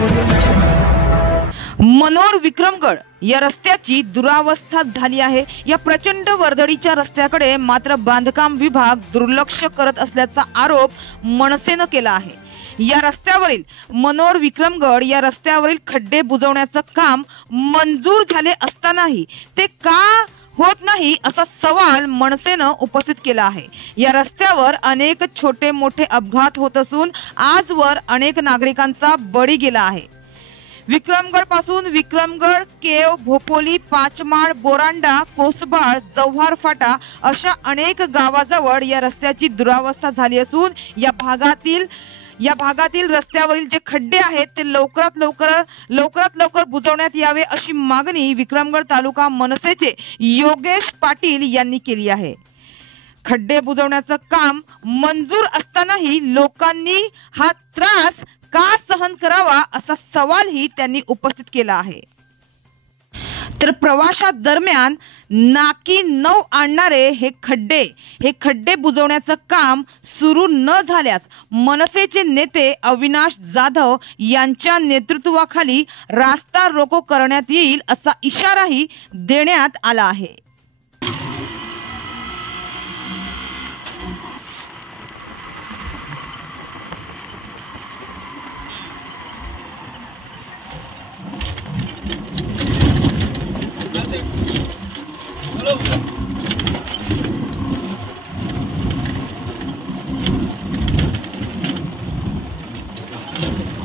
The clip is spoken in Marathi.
मनोर विक्रमगड या रस्त्याची दुरावस्था झाली आहे। या प्रचंड वर्दळीच्या रस्त्याकडे मात्र बांधकाम विभाग दुर्लक्ष करत असल्याचा आरोप मनसेने केला आहे। या रस्त्यावरील मनोर विक्रमगड या रस्त्यावरील खड्डे बुजवण्याचं काम मंजूर झाले असतानाही ते का होत नाही असा सवाल मनसेने उपस्थित केला आहे। या रस्त्यावर अनेक छोटे मोठे अपघात होत असून आजवर अनेक नागरिकांचा बळी गेला आहे। विक्रमगड पासून विक्रमगड, केव, भोपोली, पाचमाळ, बोरांडा, कोसबाळ, जव्हार फाटा अशा अनेक गावाजवळ या रस्त्याची दुरावस्था झाली असून या भागातील रस्त्यावरील जे खड्डे आहेत ते लवकरात लवकर बुजवण्यात यावे अशी मागणी विक्रमगड तालुका मनसेचे योगेश पाटील यांनी केली आहे। खड्डे बुजवण्याचं काम मंजूर असतानाही लोकांनी हा त्रास का सहन करावा असा सवालही त्यांनी उपस्थित केला आहे। तर प्रवासादरम्यान नाकी 9 आणणारे हे खड्डे बुजवण्याचं काम सुरू न झाल्यास मनसेचे नेते अविनाश जाधव यांच्या नेतृत्वाखाली रास्ता रोको करण्यात येईल असा इशाराही देण्यात आला आहे। हेलो